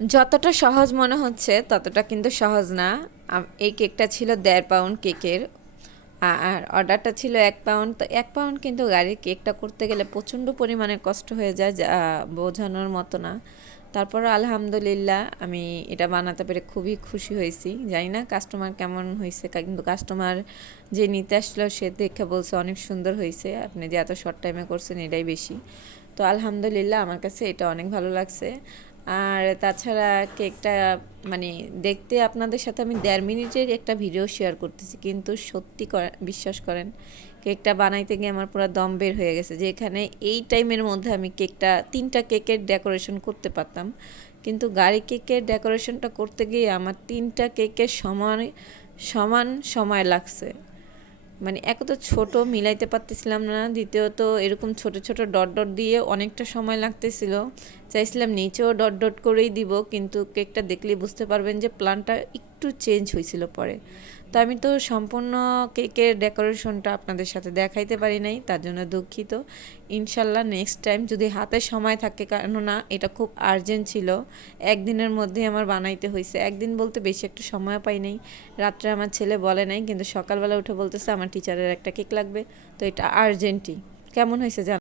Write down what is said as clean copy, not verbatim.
যতটা সহজ মনে হচ্ছে ততটা কিন্তু সহজ না। এই কেকটা ছিল ১.৫ পাউন্ড কেকের, আর অর্ডারটা ছিল ১ পাউন্ড। তো ১ পাউন্ড কিন্তু গাড়ির কেকটা করতে গেলে প্রচণ্ড পরিমাণে কষ্ট হয়ে যায়, যা বোঝানোর মতো না। তারপরও আলহামদুলিল্লাহ আমি এটা বানাতে পেরে খুবই খুশি হয়েছি। জানি না কাস্টমার কেমন হয়েছে, কিন্তু কাস্টমার যে নিতে আসলো সে দেখে বলছে অনেক সুন্দর হয়েছে, আপনি যে এত শর্ট টাইমে করছেন এটাই বেশি। তো আলহামদুলিল্লাহ আমার কাছে এটা অনেক ভালো লাগছে। আর তাছাড়া কেকটা মানে দেখতে আপনাদের সাথে আমি ১.৫ মিনিটের একটা ভিডিও শেয়ার করতেছি, কিন্তু সত্যি বিশ্বাস করেন কেকটা বানাইতে গিয়ে আমার পুরো দম বের হয়ে গেছে, যে এখানে এই টাইমের মধ্যে আমি কেকটা ৩টা কেকের ডেকোরেশন করতে পারতাম, কিন্তু গাড়ি কেকের ডেকোরেশনটা করতে গিয়ে আমার ৩টা কেকের সমান সমান সময় লাগছে। মানে এক তো ছোট মিলাইতে পারতেছিলাম না, দ্বিতীয়ত এরকম ছোট ছোট ডট ডট দিয়ে অনেকটা সময় লাগতেছিল। চাইছিলাম নিচেও ডট ডট করেই দিব, কিন্তু কেকটা দেখলেই বুঝতে পারবেন যে প্ল্যানটা একটু চেঞ্জ হয়েছিল পরে। তো আমি তো সম্পূর্ণ কেকের ডেকোরেশনটা আপনাদের সাথে দেখাইতে পারি নাই, তার জন্য দুঃখিত। ইনশাল্লাহ নেক্সট টাইম যদি হাতে সময় থাকে, কেননা এটা খুব আর্জেন্ট ছিল, একদিনের মধ্যেই আমার বানাইতে হয়েছে। একদিন বলতে বেশি একটা সময় পাই নাই, রাত্রে আমার ছেলে বলে নাই, কিন্তু সকালবেলা উঠে বলতেছে আমার টিচারের একটা কেক লাগবে, তো এটা আর্জেন্টই। কেমন হয়েছে জান।